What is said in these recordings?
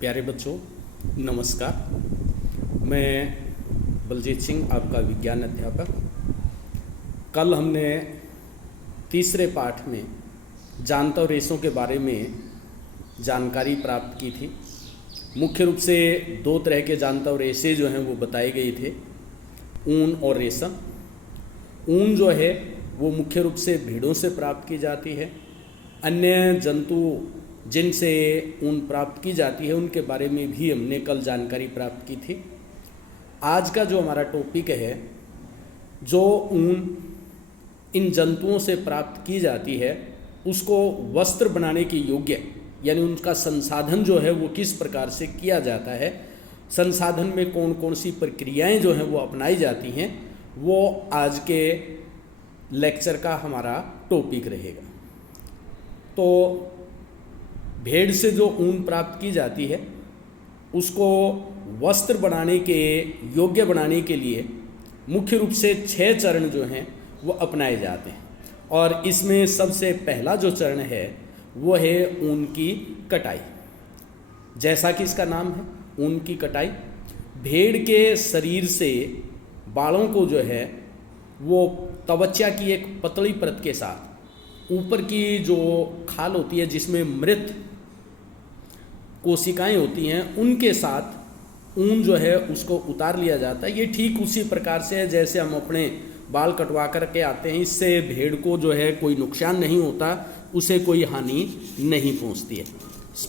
प्यारे बच्चों, नमस्कार। मैं बलजीत सिंह, आपका विज्ञान अध्यापक। कल हमने तीसरे पाठ में जानतर रेशों के बारे में जानकारी प्राप्त की थी। मुख्य रूप से दो तरह के जानतर रेशे जो हैं वो बताए गए थे, ऊन और रेशम। ऊन जो है वो मुख्य रूप से भेड़ों से प्राप्त की जाती है। अन्य जंतु जिनसे ऊन प्राप्त की जाती है उनके बारे में भी हमने कल जानकारी प्राप्त की थी। आज का जो हमारा टॉपिक है, जो ऊन इन जंतुओं से प्राप्त की जाती है उसको वस्त्र बनाने के योग्य, यानी उनका संसाधन जो है वो किस प्रकार से किया जाता है, संसाधन में कौन कौन सी प्रक्रियाएं जो हैं वो अपनाई जाती हैं, वो आज के लेक्चर का हमारा टॉपिक रहेगा। तो भेड़ से जो ऊन प्राप्त की जाती है उसको वस्त्र बनाने के योग्य बनाने के लिए मुख्य रूप से 6 चरण जो हैं वो अपनाए जाते हैं। और इसमें सबसे पहला जो चरण है वो है ऊन की कटाई। जैसा कि इसका नाम है, ऊन की कटाई। भेड़ के शरीर से बालों को जो है वो त्वचा की एक पतली परत के साथ ऊपर की जो खाल होती है जिसमें मृत कोशिकाएं होती हैं उनके साथ ऊन जो है उसको उतार लिया जाता है। ये ठीक उसी प्रकार से है जैसे हम अपने बाल कटवा करके आते हैं। इससे भेड़ को जो है कोई नुकसान नहीं होता, उसे कोई हानि नहीं पहुंचती है।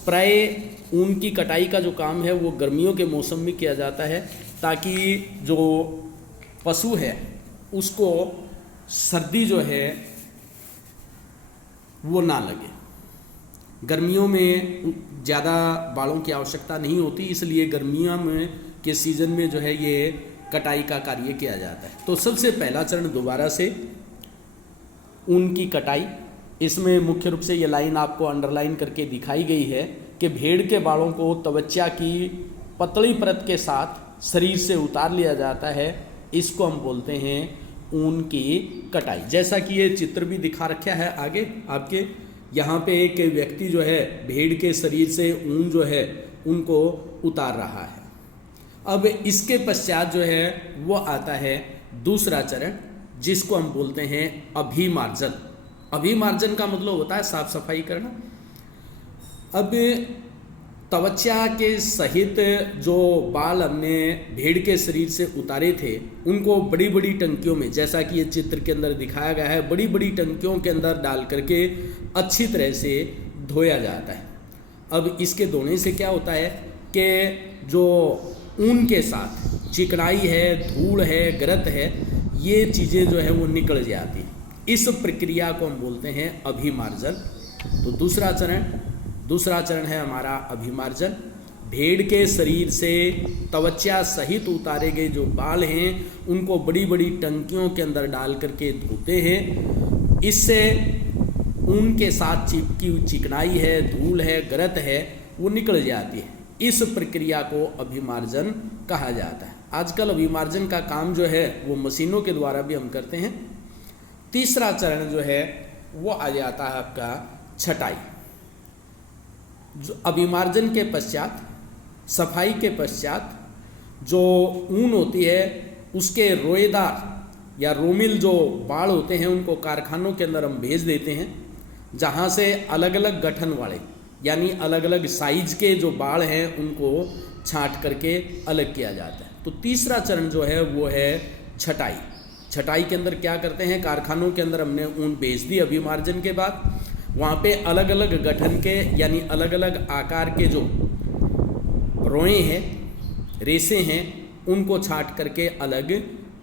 प्राय ऊन की कटाई का जो काम है वो गर्मियों के मौसम में किया जाता है ताकि जो पशु है उसको सर्दी जो है वो ना लगे। गर्मियों में ज़्यादा बालों की आवश्यकता नहीं होती, इसलिए गर्मियों में के सीज़न में जो है ये कटाई का कार्य किया जाता है। तो सबसे पहला चरण दोबारा से ऊन की कटाई। इसमें मुख्य रूप से ये लाइन आपको अंडरलाइन करके दिखाई गई है कि भेड़ के बालों को त्वचा की पतली परत के साथ शरीर से उतार लिया जाता है। इसको हम बोलते हैं ऊन की कटाई। जैसा कि ये चित्र भी दिखा रखा है आगे आपके, यहाँ पे एक व्यक्ति जो है भेड़ के शरीर से ऊन जो है उनको उतार रहा है। अब इसके पश्चात जो है वो आता है दूसरा चरण, जिसको हम बोलते हैं अभिमार्जन। अभिमार्जन का मतलब होता है साफ सफाई करना। अब त्वचा के सहित जो बाल हमने भेड़ के शरीर से उतारे थे उनको बड़ी बड़ी टंकियों में, जैसा कि ये चित्र के अंदर दिखाया गया है, बड़ी बड़ी टंकियों के अंदर डाल करके अच्छी तरह से धोया जाता है। अब इसके धोने से क्या होता है कि जो ऊन के साथ चिकनाई है, धूल है, गरत है, ये चीज़ें जो है वो निकल जाती हैं। इस प्रक्रिया को हम बोलते हैं अभिमार्जन। तो दूसरा चरण है हमारा अभिमार्जन। भेड़ के शरीर से त्वचा सहित उतारे गए जो बाल हैं उनको बड़ी बड़ी टंकियों के अंदर डाल करके धोते हैं। इससे ऊन के साथ चिपकी हुई चिकनाई है, धूल है, गरत है, वो निकल जाती है। इस प्रक्रिया को अभिमार्जन कहा जाता है। आजकल अभिमार्जन का काम जो है वो मशीनों के द्वारा भी हम करते हैं। तीसरा चरण जो है वो आ जाता है आपका छटाई। जो अभिमार्जन के पश्चात, सफाई के पश्चात जो ऊन होती है उसके रोएदार या रोमिल जो बाल होते हैं उनको कारखानों के अंदर हम भेज देते हैं, जहाँ से अलग अलग गठन वाले यानी अलग अलग साइज के जो बाल हैं उनको छांट करके अलग किया जाता है। तो तीसरा चरण जो है वो है छटाई। छटाई के अंदर क्या करते हैं, कारखानों के अंदर हमने ऊन भेज दी अभिमार्जन के बाद, वहाँ पे अलग अलग गठन के यानी अलग अलग आकार के जो रोए हैं, रेशे हैं, उनको छांट करके अलग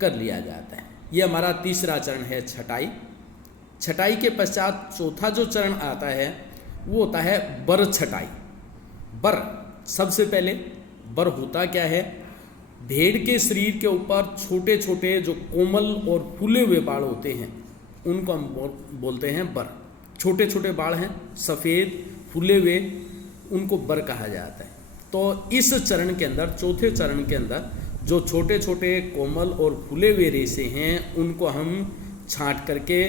कर लिया जाता है। ये हमारा तीसरा चरण है छटाई। छटाई के पश्चात चौथा जो चरण आता है वो होता है बर छटाई। बर, सबसे पहले बर होता क्या है, भेड़ के शरीर के ऊपर छोटे छोटे जो कोमल और फूले हुए बाल होते हैं उनको हम बोलते हैं बर। छोटे छोटे बाल हैं, सफ़ेद फूले हुए, उनको बर कहा जाता है। तो इस चरण के अंदर, चौथे चरण के अंदर जो छोटे छोटे कोमल और फूले हुए रेशे हैं उनको हम छांट करके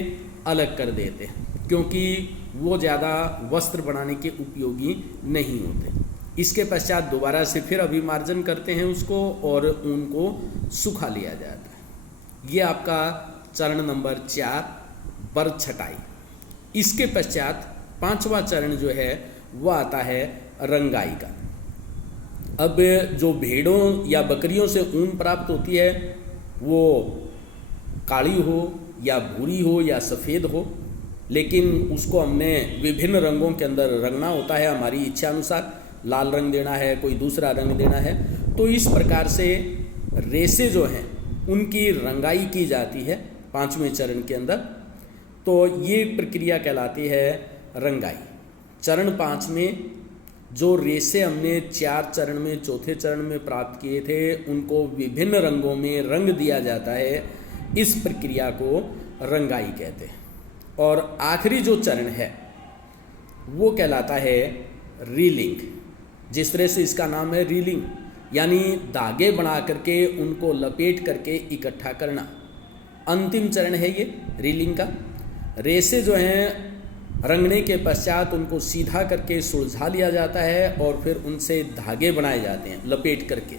अलग कर देते हैं, क्योंकि वो ज़्यादा वस्त्र बनाने के उपयोगी नहीं होते। इसके पश्चात दोबारा से फिर अभिमार्जन करते हैं उसको और ऊन को सुखा लिया जाता है। ये आपका चरण नंबर 4 बर छटाई। इसके पश्चात 5वां चरण जो है वह आता है रंगाई का। अब जो भेड़ों या बकरियों से ऊन प्राप्त होती है वो काली हो या भूरी हो या सफ़ेद हो, लेकिन उसको हमने विभिन्न रंगों के अंदर रंगना होता है हमारी इच्छा अनुसार। लाल रंग देना है, कोई दूसरा रंग देना है, तो इस प्रकार से रेसे जो हैं उनकी रंगाई की जाती है 5वें चरण के अंदर। तो ये प्रक्रिया कहलाती है रंगाई। चरण 5 में जो रेसे हमने 4 चरण में, चौथे चरण में प्राप्त किए थे, उनको विभिन्न रंगों में रंग दिया जाता है। इस प्रक्रिया को रंगाई कहते हैं। और आखिरी जो चरण है वो कहलाता है रीलिंग। जिस तरह से इसका नाम है रीलिंग, यानी धागे बना करके उनको लपेट करके इकट्ठा करना। अंतिम चरण है ये रीलिंग का। रेसे जो हैं रंगने के पश्चात उनको सीधा करके सुलझा लिया जाता है और फिर उनसे धागे बनाए जाते हैं। लपेट करके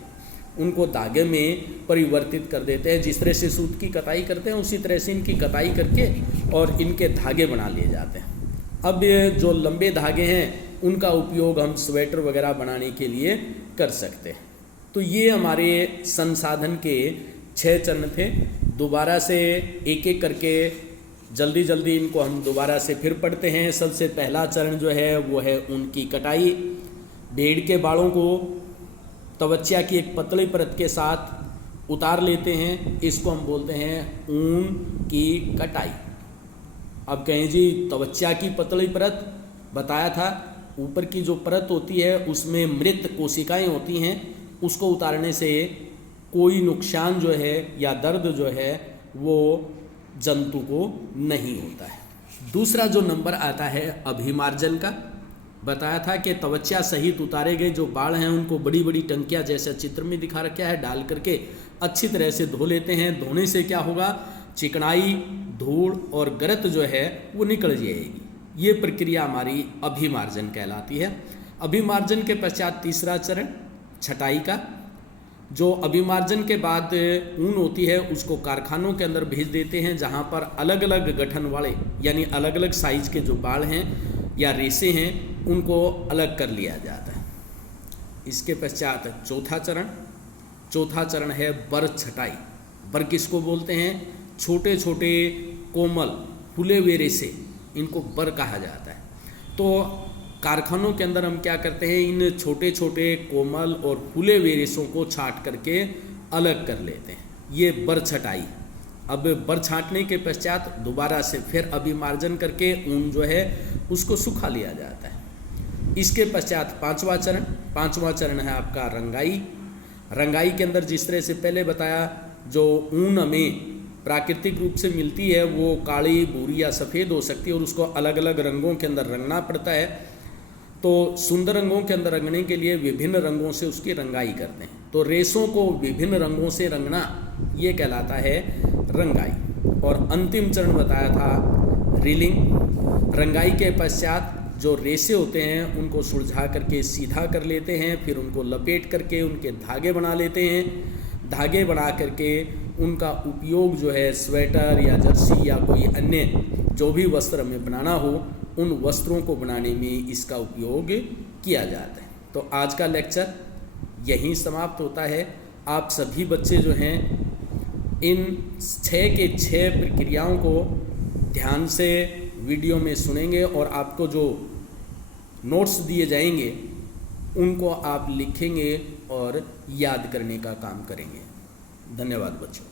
उनको धागे में परिवर्तित कर देते हैं। जिस तरह से सूत की कताई करते हैं उसी तरह से इनकी कताई करके और इनके धागे बना लिए जाते हैं। अब जो लंबे धागे हैं उनका उपयोग हम स्वेटर वगैरह बनाने के लिए कर सकते हैं। तो ये हमारे संसाधन के 6 चरण थे। दोबारा से एक एक करके जल्दी जल्दी इनको हम दोबारा से फिर पढ़ते हैं। सबसे पहला चरण जो है वो है ऊन की कटाई। भेड़ के बालों को त्वचा की एक पतली परत के साथ उतार लेते हैं, इसको हम बोलते हैं ऊन की कटाई। अब कहें जी त्वचा की पतली परत, बताया था ऊपर की जो परत होती है उसमें मृत कोशिकाएं होती हैं, उसको उतारने से कोई नुकसान जो है या दर्द जो है वो जंतु को नहीं होता है। दूसरा जो नंबर आता है अभिमार्जन का। बताया था कि त्वचा सहित उतारे गए जो बाल हैं उनको बड़ी बड़ी टंकियाँ जैसा चित्र में दिखा रखा है डाल करके अच्छी तरह से धो लेते हैं। धोने से क्या होगा, चिकनाई, धूल और गरत जो है वो निकल जाएगी। ये प्रक्रिया हमारी अभिमार्जन कहलाती है। अभिमार्जन के पश्चात तीसरा चरण छटाई का। जो अभिमार्जन के बाद ऊन होती है उसको कारखानों के अंदर भेज देते हैं, जहाँ पर अलग अलग गठन वाले यानी अलग अलग साइज के जो बाल हैं या रेसे हैं उनको अलग कर लिया जाता है। इसके पश्चात चौथा चरण है बर छटाई। बर किसको बोलते हैं, छोटे छोटे कोमल फूले हुए रेसे, इनको बर कहा जाता है। तो कारखानों के अंदर हम क्या करते हैं, इन छोटे छोटे कोमल और फूले हुए रेसों को छांट करके अलग कर लेते हैं। ये बर छटाई। अब बर छांटने के पश्चात दोबारा से फिर अभिमार्जन करके ऊन जो है उसको सुखा लिया जाता है। इसके पश्चात पांचवा चरण है आपका रंगाई। रंगाई के अंदर जिस तरह से पहले बताया, जो ऊन हमें प्राकृतिक रूप से मिलती है वो काली, भूरी या सफ़ेद हो सकती है और उसको अलग अलग रंगों के अंदर रंगना पड़ता है। तो सुंदर रंगों के अंदर रंगने के लिए विभिन्न रंगों से उसकी रंगाई करते हैं। तो रेसों को विभिन्न रंगों से रंगना ये कहलाता है रंगाई। और अंतिम चरण बताया था रीलिंग। रंगाई के पश्चात जो रेसे होते हैं उनको सुलझा करके सीधा कर लेते हैं, फिर उनको लपेट करके उनके धागे बना लेते हैं। धागे बना करके उनका उपयोग जो है स्वेटर या जर्सी या कोई अन्य जो भी वस्त्र हमें बनाना हो उन वस्त्रों को बनाने में इसका उपयोग किया जाता है। तो आज का लेक्चर यहीं समाप्त होता है। आप सभी बच्चे जो हैं इन 6 के 6 प्रक्रियाओं को ध्यान से वीडियो में सुनेंगे और आपको जो नोट्स दिए जाएंगे उनको आप लिखेंगे और याद करने का काम करेंगे। धन्यवाद बच्चों।